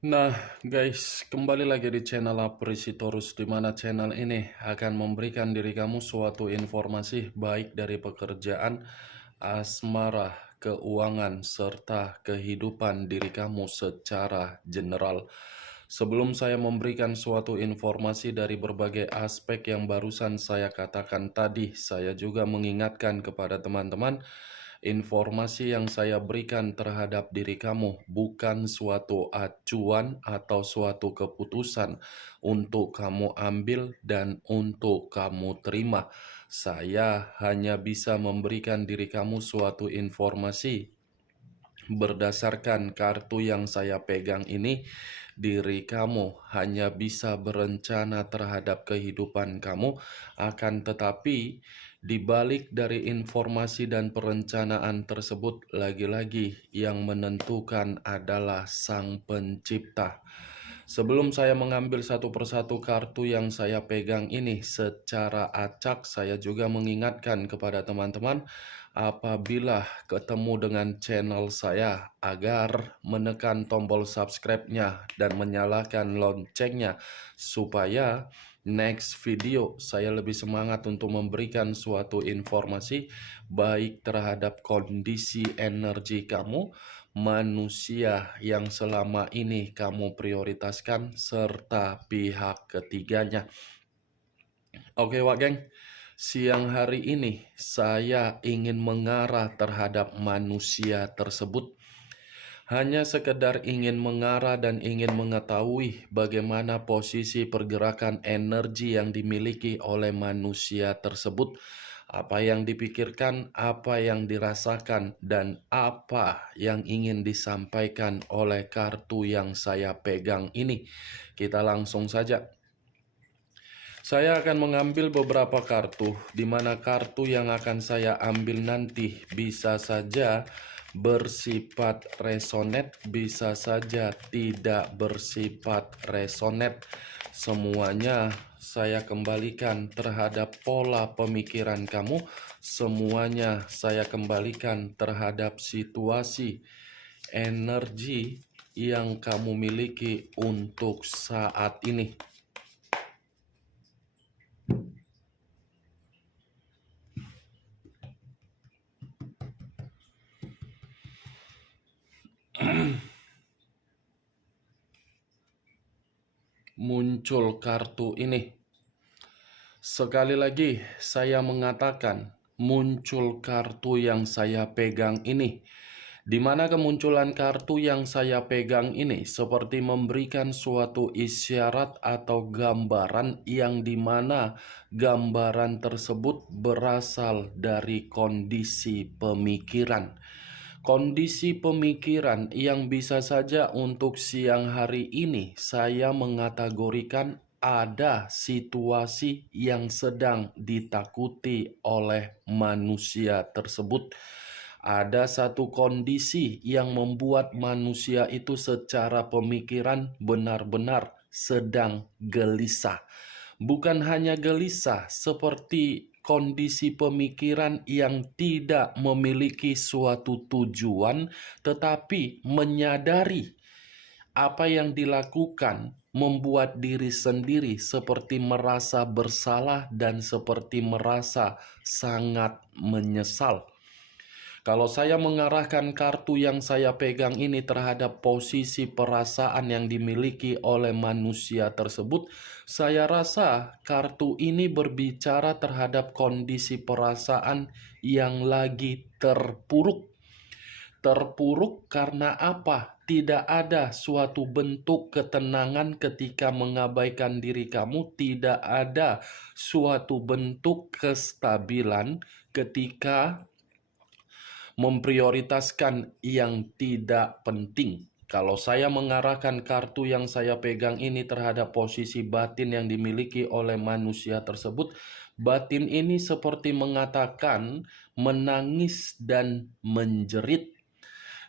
Nah, guys, kembali lagi di channel Apresitorus, di mana channel ini akan memberikan diri kamu suatu informasi baik dari pekerjaan, asmara, keuangan, serta kehidupan diri kamu secara general. Sebelum saya memberikan suatu informasi dari berbagai aspek yang barusan saya katakan tadi, saya juga mengingatkan kepada teman-teman, informasi yang saya berikan terhadap diri kamu bukan suatu acuan atau suatu keputusan untuk kamu ambil dan untuk kamu terima. Saya hanya bisa memberikan diri kamu suatu informasi berdasarkan kartu yang saya pegang ini. Diri kamu hanya bisa berencana terhadap kehidupan kamu, akan tetapi di balik dari informasi dan perencanaan tersebut, lagi-lagi yang menentukan adalah Sang Pencipta. Sebelum saya mengambil satu persatu kartu yang saya pegang ini secara acak, saya juga mengingatkan kepada teman-teman, apabila ketemu dengan channel saya, agar menekan tombol subscribe-nya dan menyalakan loncengnya, supaya next video saya lebih semangat untuk memberikan suatu informasi baik terhadap kondisi energi kamu, manusia yang selama ini kamu prioritaskan, serta pihak ketiganya. Oke Wak Geng, siang hari ini saya ingin mengarah terhadap manusia tersebut. Hanya sekedar ingin mengarah dan ingin mengetahui bagaimana posisi pergerakan energi yang dimiliki oleh manusia tersebut. Apa yang dipikirkan, apa yang dirasakan, dan apa yang ingin disampaikan oleh kartu yang saya pegang ini. Kita langsung saja. Saya akan mengambil beberapa kartu, di mana kartu yang akan saya ambil nanti bisa saja bersifat resonet, bisa saja tidak bersifat resonet. Semuanya saya kembalikan terhadap pola pemikiran kamu, semuanya saya kembalikan terhadap situasi energi yang kamu miliki untuk saat ini. Muncul kartu ini. Sekali lagi saya mengatakan, muncul kartu yang saya pegang ini. Di mana kemunculan kartu yang saya pegang ini seperti memberikan suatu isyarat atau gambaran, yang dimana gambaran tersebut berasal dari kondisi pemikiran. Kondisi pemikiran yang bisa saja untuk siang hari ini saya mengategorikan ada situasi yang sedang ditakuti oleh manusia tersebut. Ada satu kondisi yang membuat manusia itu secara pemikiran benar-benar sedang gelisah. Bukan hanya gelisah seperti kondisi pemikiran yang tidak memiliki suatu tujuan, tetapi menyadari apa yang dilakukan membuat diri sendiri seperti merasa bersalah dan seperti merasa sangat menyesal. Kalau saya mengarahkan kartu yang saya pegang ini terhadap posisi perasaan yang dimiliki oleh manusia tersebut, saya rasa kartu ini berbicara terhadap kondisi perasaan yang lagi terpuruk. Terpuruk karena apa? Tidak ada suatu bentuk ketenangan ketika mengabaikan diri kamu. Tidak ada suatu bentuk kestabilan ketika memprioritaskan yang tidak penting. Kalau saya mengarahkan kartu yang saya pegang ini terhadap posisi batin yang dimiliki oleh manusia tersebut, batin ini seperti mengatakan menangis dan menjerit.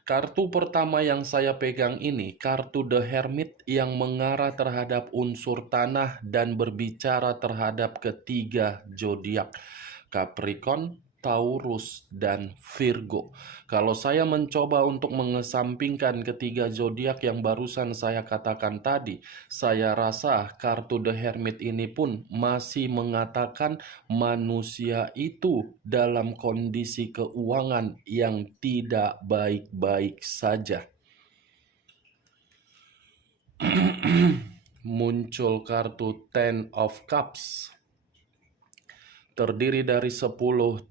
Kartu pertama yang saya pegang ini, kartu The Hermit, yang mengarah terhadap unsur tanah dan berbicara terhadap ketiga zodiak, Capricorn, Taurus, dan Virgo. Kalau saya mencoba untuk mengesampingkan ketiga zodiak yang barusan saya katakan tadi, saya rasa kartu The Hermit ini pun masih mengatakan manusia itu dalam kondisi keuangan yang tidak baik-baik saja. Muncul kartu Ten of Cups, terdiri dari 10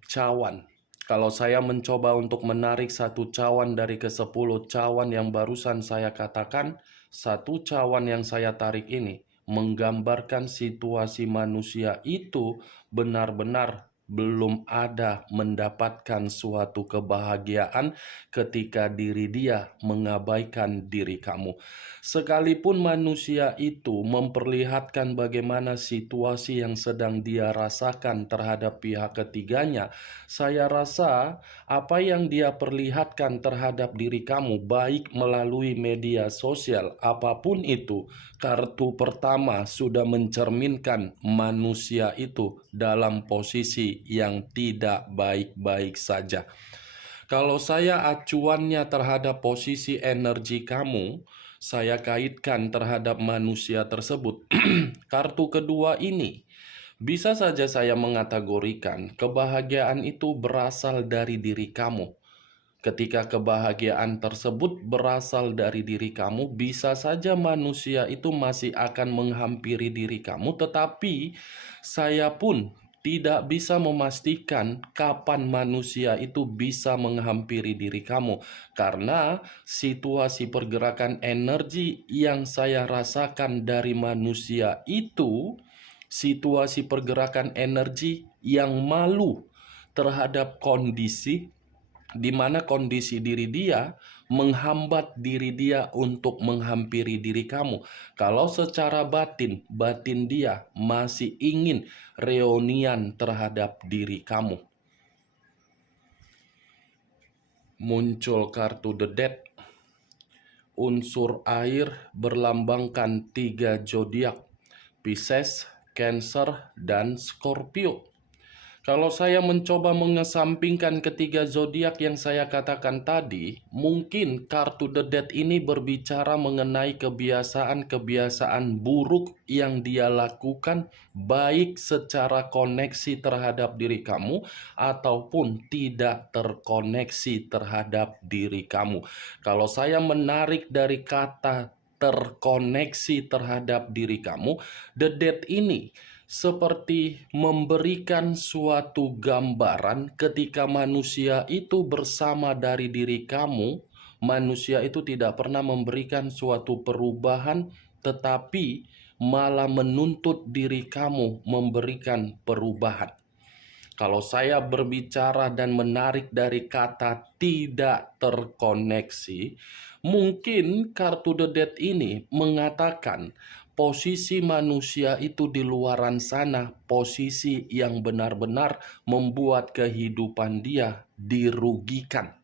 cawan. Kalau saya mencoba untuk menarik satu cawan dari ke-10 cawan yang barusan saya katakan, satu cawan yang saya tarik ini menggambarkan situasi manusia itu benar-benar belum ada mendapatkan suatu kebahagiaan ketika diri dia mengabaikan diri kamu. Sekalipun manusia itu memperlihatkan bagaimana situasi yang sedang dia rasakan terhadap pihak ketiganya, saya rasa apa yang dia perlihatkan terhadap diri kamu, baik melalui media sosial apapun itu, kartu pertama sudah mencerminkan manusia itu dalam posisi yang tidak baik-baik saja. Kalau saya acuannya terhadap posisi energi kamu, saya kaitkan terhadap manusia tersebut. Kartu kedua ini bisa saja saya mengategorikan kebahagiaan itu berasal dari diri kamu. Ketika kebahagiaan tersebut berasal dari diri kamu, bisa saja manusia itu masih akan menghampiri diri kamu, tetapi saya pun tidak bisa memastikan kapan manusia itu bisa menghampiri diri kamu, karena situasi pergerakan energi yang saya rasakan dari manusia itu, situasi pergerakan energi yang malu terhadap kondisi di mana kondisi diri dia menghambat diri dia untuk menghampiri diri kamu. Kalau secara batin, batin dia masih ingin reunian terhadap diri kamu. Muncul kartu The Death. Unsur air berlambangkan 3 zodiak: Pisces, Cancer, dan Scorpio. Kalau saya mencoba mengesampingkan ketiga zodiak yang saya katakan tadi, mungkin kartu The Death ini berbicara mengenai kebiasaan-kebiasaan buruk yang dia lakukan, baik secara koneksi terhadap diri kamu ataupun tidak terkoneksi terhadap diri kamu. Kalau saya menarik dari kata terkoneksi terhadap diri kamu, The Death ini seperti memberikan suatu gambaran ketika manusia itu bersama dari diri kamu, manusia itu tidak pernah memberikan suatu perubahan, tetapi malah menuntut diri kamu memberikan perubahan. Kalau saya berbicara dan menarik dari kata tidak terkoneksi, mungkin kartu The Death ini mengatakan posisi manusia itu di luaran sana, posisi yang benar-benar membuat kehidupan dia dirugikan.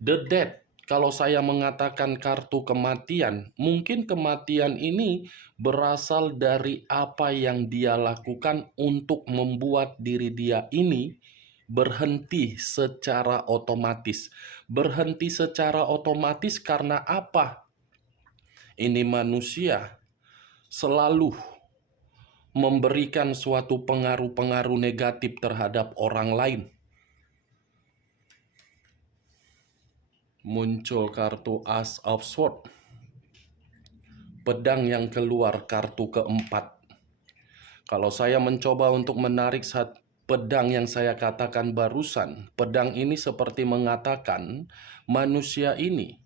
The Death, kalau saya mengatakan kartu kematian, mungkin kematian ini berasal dari apa yang dia lakukan untuk membuat diri dia ini berhenti secara otomatis. Berhenti secara otomatis karena apa? Ini manusia selalu memberikan suatu pengaruh-pengaruh negatif terhadap orang lain. Muncul kartu Ace of Swords, pedang yang keluar kartu keempat. Kalau saya mencoba untuk menarik pedang yang saya katakan barusan, pedang ini seperti mengatakan manusia ini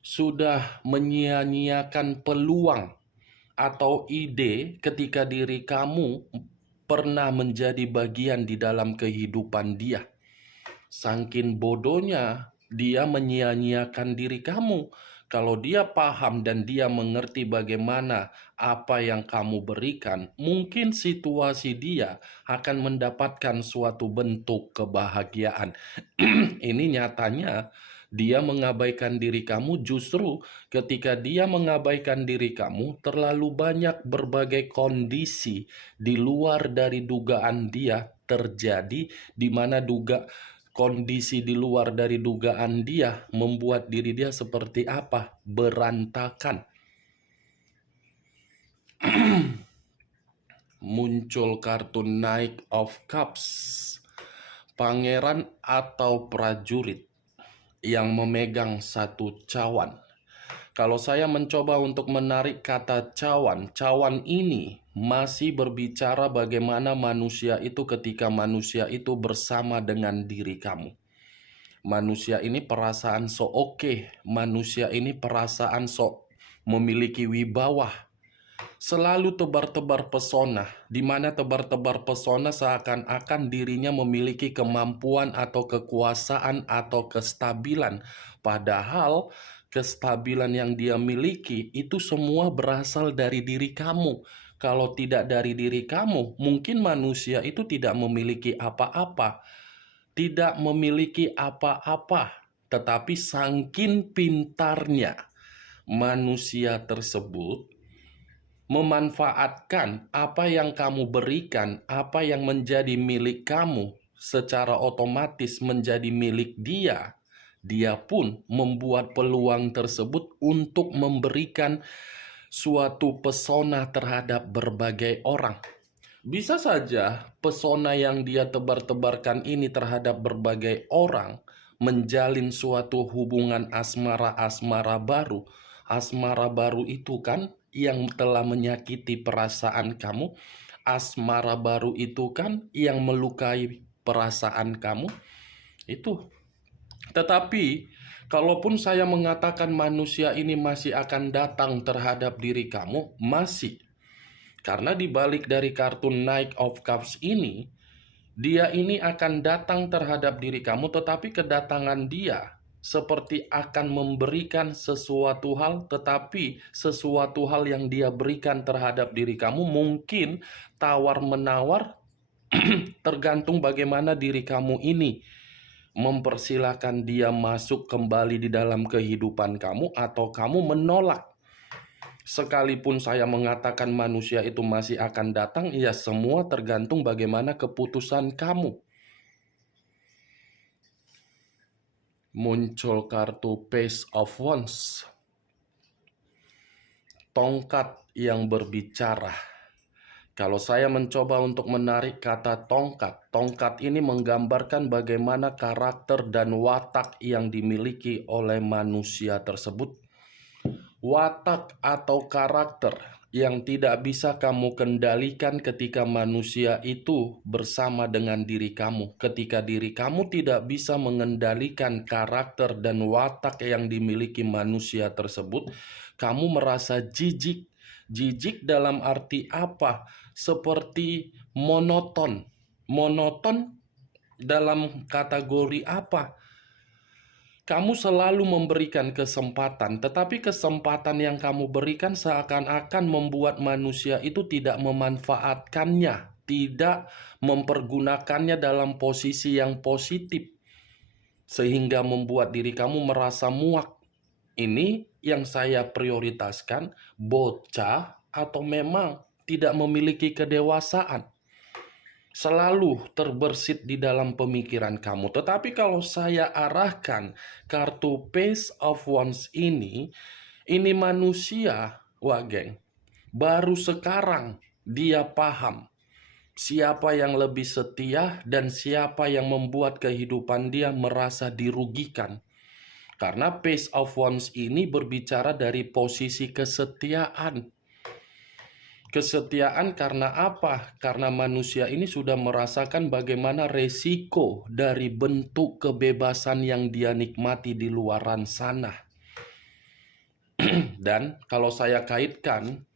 sudah menyia-nyiakan peluang atau ide ketika diri kamu pernah menjadi bagian di dalam kehidupan dia. Saking bodohnya dia menyia-nyiakan diri kamu. Kalau dia paham dan dia mengerti bagaimana apa yang kamu berikan, mungkin situasi dia akan mendapatkan suatu bentuk kebahagiaan. Ini nyatanya dia mengabaikan diri kamu, justru ketika dia mengabaikan diri kamu, terlalu banyak berbagai kondisi di luar dari dugaan dia terjadi, di mana kondisi di luar dari dugaan dia membuat diri dia seperti apa? Berantakan. Muncul kartu Knight of Cups, pangeran atau prajurit yang memegang satu cawan. Kalau saya mencoba untuk menarik kata cawan, cawan ini masih berbicara bagaimana manusia itu ketika manusia itu bersama dengan diri kamu. Manusia ini perasaan oke, manusia ini perasaan memiliki wibawa, selalu tebar-tebar pesona, di mana tebar-tebar pesona seakan-akan dirinya memiliki kemampuan atau kekuasaan atau kestabilan. Padahal kestabilan yang dia miliki itu semua berasal dari diri kamu. Kalau tidak dari diri kamu, mungkin manusia itu tidak memiliki apa-apa. Tidak memiliki apa-apa, tetapi saking pintarnya manusia tersebut memanfaatkan apa yang kamu berikan, apa yang menjadi milik kamu, secara otomatis menjadi milik dia. Dia pun membuat peluang tersebut untuk memberikan suatu pesona terhadap berbagai orang. Bisa saja pesona yang dia tebar-tebarkan ini terhadap berbagai orang menjalin suatu hubungan asmara-asmara baru. Asmara baru itu kan yang telah menyakiti perasaan kamu. Asmara baru itu kan yang melukai perasaan kamu. Itu. Tetapi, kalaupun saya mengatakan manusia ini masih akan datang terhadap diri kamu, masih. Karena di balik dari kartu Knight of Cups ini, dia ini akan datang terhadap diri kamu, tetapi kedatangan dia seperti akan memberikan sesuatu hal, tetapi sesuatu hal yang dia berikan terhadap diri kamu mungkin tawar-menawar, tergantung bagaimana diri kamu ini mempersilahkan dia masuk kembali di dalam kehidupan kamu atau kamu menolak. Sekalipun saya mengatakan manusia itu masih akan datang, ya semua tergantung bagaimana keputusan kamu. Muncul kartu Page of Wands, tongkat yang berbicara. Kalau saya mencoba untuk menarik kata tongkat, tongkat ini menggambarkan bagaimana karakter dan watak yang dimiliki oleh manusia tersebut. Watak atau karakter yang tidak bisa kamu kendalikan ketika manusia itu bersama dengan diri kamu. Ketika diri kamu tidak bisa mengendalikan karakter dan watak yang dimiliki manusia tersebut, kamu merasa jijik. Jijik dalam arti apa? Seperti monoton. Monoton dalam kategori apa? Kamu selalu memberikan kesempatan, tetapi kesempatan yang kamu berikan seakan-akan membuat manusia itu tidak memanfaatkannya, tidak mempergunakannya dalam posisi yang positif, sehingga membuat diri kamu merasa muak. Ini yang saya prioritaskan, bocah atau memang tidak memiliki kedewasaan. Selalu terbersit di dalam pemikiran kamu. Tetapi kalau saya arahkan kartu Page of Wands ini manusia, wah geng, baru sekarang dia paham siapa yang lebih setia dan siapa yang membuat kehidupan dia merasa dirugikan. Karena Page of Wands ini berbicara dari posisi kesetiaan. Kesetiaan karena apa? Karena manusia ini sudah merasakan bagaimana resiko dari bentuk kebebasan yang dia nikmati di luaran sana. Dan kalau saya kaitkan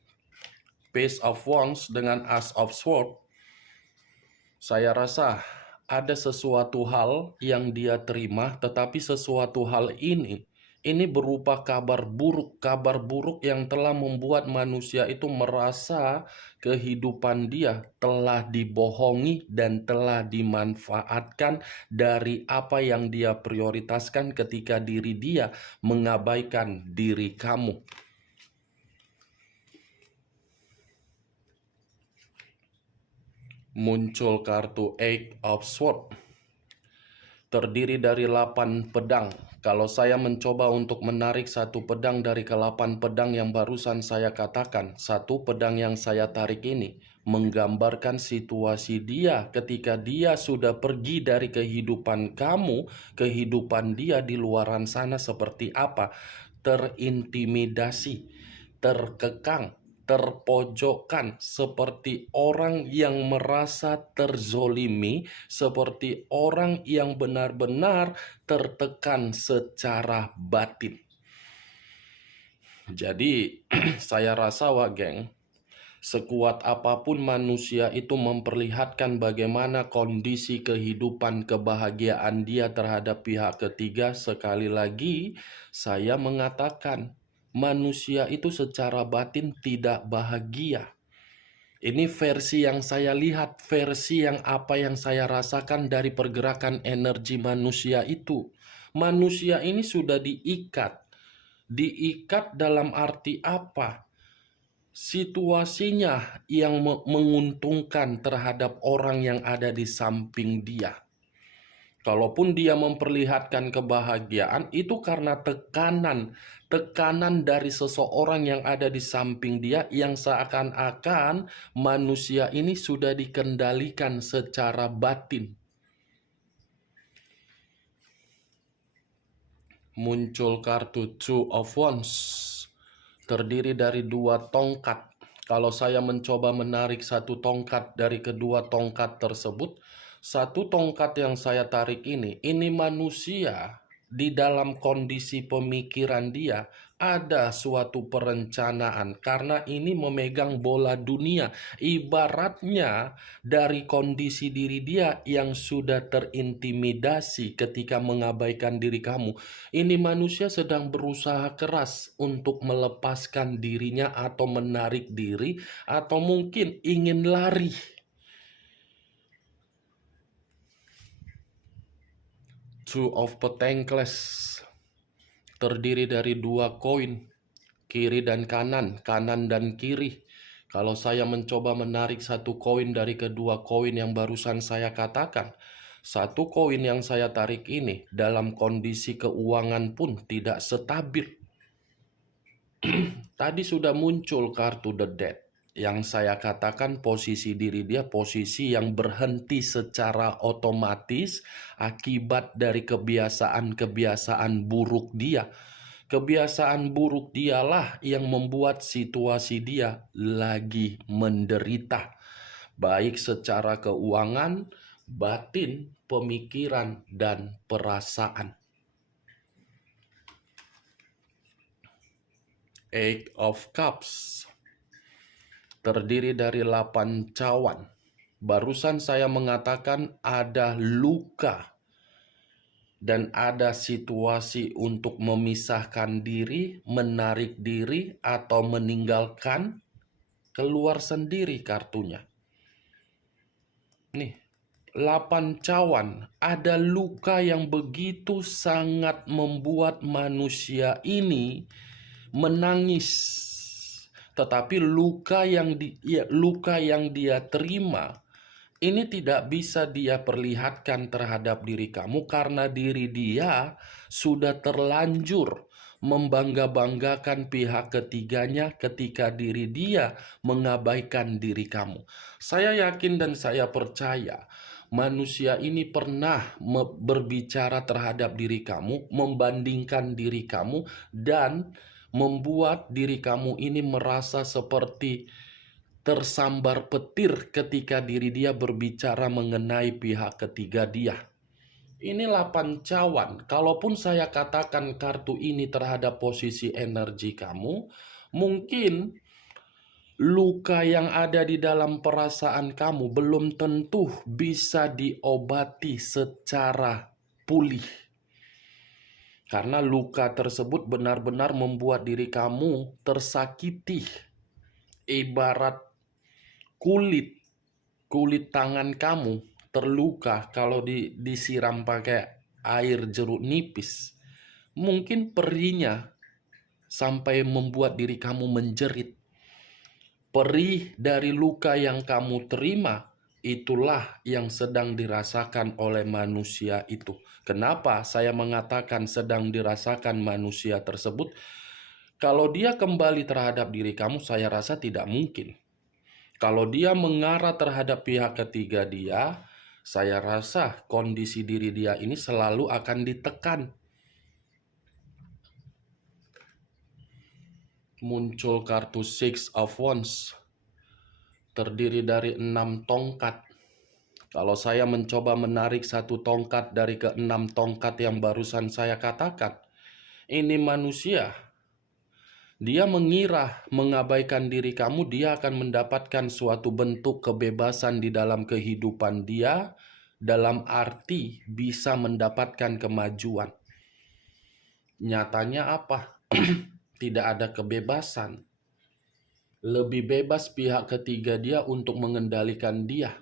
Page of Wands dengan Ace of Swords, saya rasa ada sesuatu hal yang dia terima, tetapi sesuatu hal ini berupa kabar buruk yang telah membuat manusia itu merasa kehidupan dia telah dibohongi dan telah dimanfaatkan dari apa yang dia prioritaskan ketika diri dia mengabaikan diri kamu. Muncul kartu Eight of Swords. Terdiri dari 8 pedang. Kalau saya mencoba untuk menarik satu pedang dari ke-8 pedang yang barusan saya katakan, satu pedang yang saya tarik ini menggambarkan situasi dia ketika dia sudah pergi dari kehidupan kamu, kehidupan dia di luaran sana seperti apa. Terintimidasi, terkekang, terpojokkan, seperti orang yang merasa terzolimi, seperti orang yang benar-benar tertekan secara batin. Jadi saya rasa geng, sekuat apapun manusia itu memperlihatkan bagaimana kondisi kehidupan kebahagiaan dia terhadap pihak ketiga, sekali lagi saya mengatakan manusia itu secara batin tidak bahagia. Ini versi yang saya lihat, versi yang apa yang saya rasakan dari pergerakan energi manusia itu. Manusia ini sudah diikat. Diikat dalam arti apa? Situasinya yang menguntungkan terhadap orang yang ada di samping dia. Kalaupun dia memperlihatkan kebahagiaan, itu karena tekanan dari seseorang yang ada di samping dia, yang seakan-akan manusia ini sudah dikendalikan secara batin. Muncul kartu Two of Wands. Terdiri dari 2 tongkat. Kalau saya mencoba menarik satu tongkat dari kedua tongkat tersebut, satu tongkat yang saya tarik ini manusia di dalam kondisi pemikiran dia ada suatu perencanaan, karena ini memegang bola dunia. Ibaratnya dari kondisi diri dia yang sudah terintimidasi ketika mengabaikan diri kamu. Ini manusia sedang berusaha keras untuk melepaskan dirinya atau menarik diri, atau mungkin ingin lari. Two of Pentacles terdiri dari 2 koin, kiri dan kanan, kanan dan kiri. Kalau saya mencoba menarik satu koin dari kedua koin yang barusan saya katakan, satu koin yang saya tarik ini dalam kondisi keuangan pun tidak stabil. Tadi sudah muncul kartu The Death. Yang saya katakan posisi diri dia posisi yang berhenti secara otomatis akibat dari kebiasaan-kebiasaan buruk dia. Kebiasaan buruk dialah yang membuat situasi dia lagi menderita, baik secara keuangan, batin, pemikiran, dan perasaan. Eight of Cups terdiri dari 8 cawan. Barusan saya mengatakan ada luka dan ada situasi untuk memisahkan diri, menarik diri, atau meninggalkan, keluar sendiri kartunya. Nih, 8 cawan. Ada luka yang begitu sangat membuat manusia ini menangis. Tetapi luka yang dia terima ini tidak bisa dia perlihatkan terhadap diri kamu, karena diri dia sudah terlanjur membangga-banggakan pihak ketiganya ketika diri dia mengabaikan diri kamu. Saya yakin dan saya percaya manusia ini pernah berbicara terhadap diri kamu, membandingkan diri kamu, dan membuat diri kamu ini merasa seperti tersambar petir ketika diri dia berbicara mengenai pihak ketiga dia. Ini 8 cawan. Kalaupun saya katakan kartu ini terhadap posisi energi kamu, mungkin luka yang ada di dalam perasaan kamu belum tentu bisa diobati secara pulih. Karena luka tersebut benar-benar membuat diri kamu tersakiti. Ibarat kulit tangan kamu terluka kalau disiram pakai air jeruk nipis. Mungkin perihnya sampai membuat diri kamu menjerit. Perih dari luka yang kamu terima itulah yang sedang dirasakan oleh manusia itu. Kenapa saya mengatakan sedang dirasakan manusia tersebut? Kalau dia kembali terhadap diri kamu, saya rasa tidak mungkin. Kalau dia mengarah terhadap pihak ketiga dia, saya rasa kondisi diri dia ini selalu akan ditekan. Muncul kartu Six of Wands, terdiri dari 6 tongkat. Kalau saya mencoba menarik satu tongkat dari ke-6 tongkat yang barusan saya katakan, ini manusia. Dia mengira mengabaikan diri kamu, dia akan mendapatkan suatu bentuk kebebasan di dalam kehidupan dia, dalam arti bisa mendapatkan kemajuan. Nyatanya apa? Tidak ada kebebasan. Lebih bebas pihak ketiga dia untuk mengendalikan dia.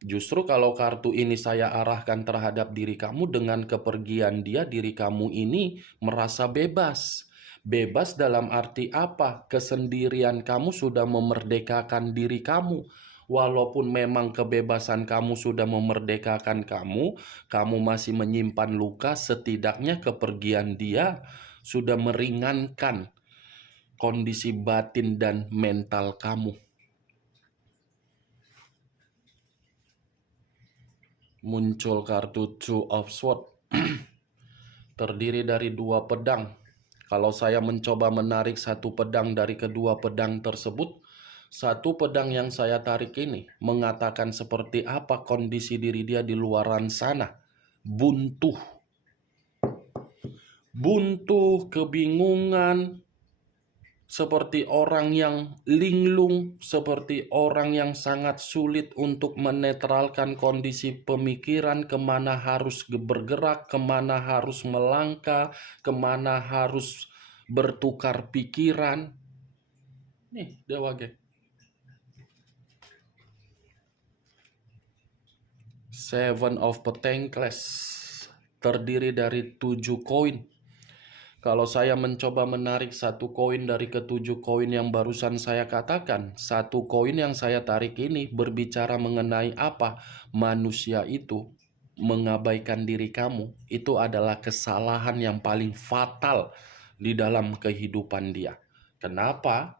Justru kalau kartu ini saya arahkan terhadap diri kamu, dengan kepergian dia, diri kamu ini merasa bebas. Bebas dalam arti apa? Kesendirian kamu sudah memerdekakan diri kamu. Walaupun memang kebebasan kamu sudah memerdekakan kamu, kamu masih menyimpan luka, setidaknya kepergian dia sudah meringankan kondisi batin dan mental kamu. Muncul kartu Two of Swords, terdiri dari 2 pedang. Kalau saya mencoba menarik satu pedang dari kedua pedang tersebut, satu pedang yang saya tarik ini mengatakan seperti apa kondisi diri dia di luaran sana. Buntu, kebingungan, seperti orang yang linglung, seperti orang yang sangat sulit untuk menetralkan kondisi pemikiran, kemana harus bergerak, kemana harus melangkah, kemana harus bertukar pikiran. Nih, Dewa Geng. Seven of Pentacles, terdiri dari 7 koin. Kalau saya mencoba menarik satu koin dari ke-7 koin yang barusan saya katakan, satu koin yang saya tarik ini berbicara mengenai apa? Manusia itu mengabaikan diri kamu. Itu adalah kesalahan yang paling fatal di dalam kehidupan dia. Kenapa?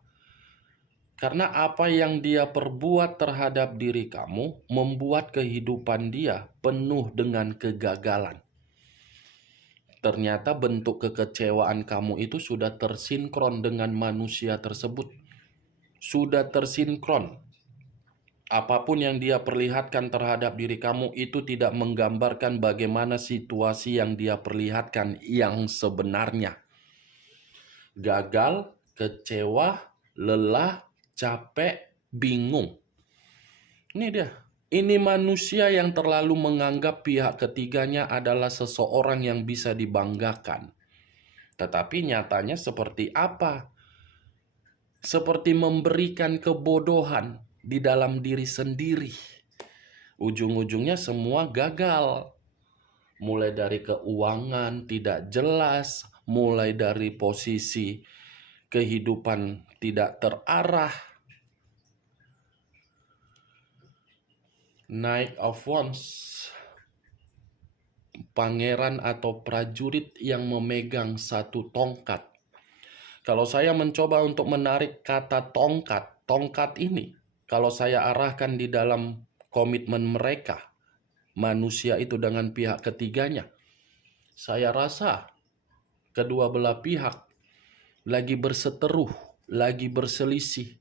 Karena apa yang dia perbuat terhadap diri kamu membuat kehidupan dia penuh dengan kegagalan. Ternyata bentuk kekecewaan kamu itu sudah tersinkron dengan manusia tersebut. Sudah tersinkron. Apapun yang dia perlihatkan terhadap diri kamu itu tidak menggambarkan bagaimana situasi yang dia perlihatkan yang sebenarnya. Gagal, kecewa, lelah, capek, bingung. Ini dia. Ini manusia yang terlalu menganggap pihak ketiganya adalah seseorang yang bisa dibanggakan. Tetapi nyatanya seperti apa? Seperti memberikan kebodohan di dalam diri sendiri. Ujung-ujungnya semua gagal. Mulai dari keuangan tidak jelas, mulai dari posisi kehidupan tidak terarah. Knight of Wands, pangeran atau prajurit yang memegang satu tongkat. Kalau saya mencoba untuk menarik kata tongkat ini, kalau saya arahkan di dalam komitmen mereka, manusia itu dengan pihak ketiganya, saya rasa kedua belah pihak lagi berseteruh, lagi berselisih,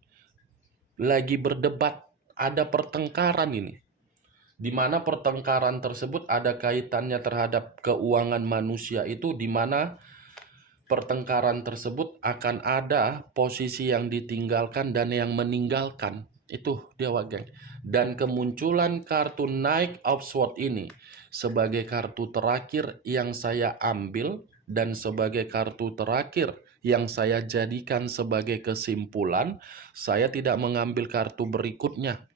lagi berdebat, ada pertengkaran ini. Di mana pertengkaran tersebut ada kaitannya terhadap keuangan manusia itu, di mana pertengkaran tersebut akan ada posisi yang ditinggalkan dan yang meninggalkan. Itu Dewa Geng. Dan kemunculan kartu Knight of Swords ini sebagai kartu terakhir yang saya ambil dan sebagai kartu terakhir yang saya jadikan sebagai kesimpulan, saya tidak mengambil kartu berikutnya.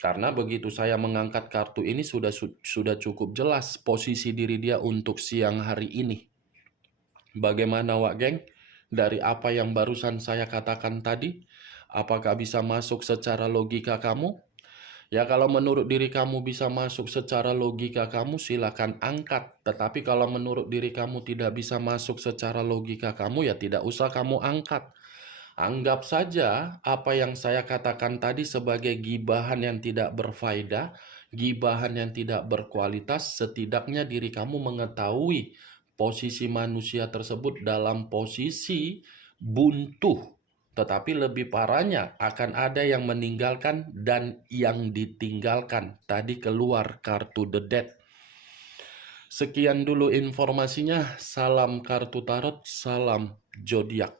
Karena begitu saya mengangkat kartu ini sudah cukup jelas posisi diri dia untuk siang hari ini. Bagaimana Wak Geng? Dari apa yang barusan saya katakan tadi, apakah bisa masuk secara logika kamu? Ya kalau menurut diri kamu bisa masuk secara logika kamu silakan angkat. Tetapi kalau menurut diri kamu tidak bisa masuk secara logika kamu ya tidak usah kamu angkat. Anggap saja apa yang saya katakan tadi sebagai gibahan yang tidak berfaedah, gibahan yang tidak berkualitas, setidaknya diri kamu mengetahui posisi manusia tersebut dalam posisi buntu. Tetapi lebih parahnya akan ada yang meninggalkan dan yang ditinggalkan. Tadi keluar kartu The Dead. Sekian dulu informasinya. Salam kartu tarot, salam zodiak.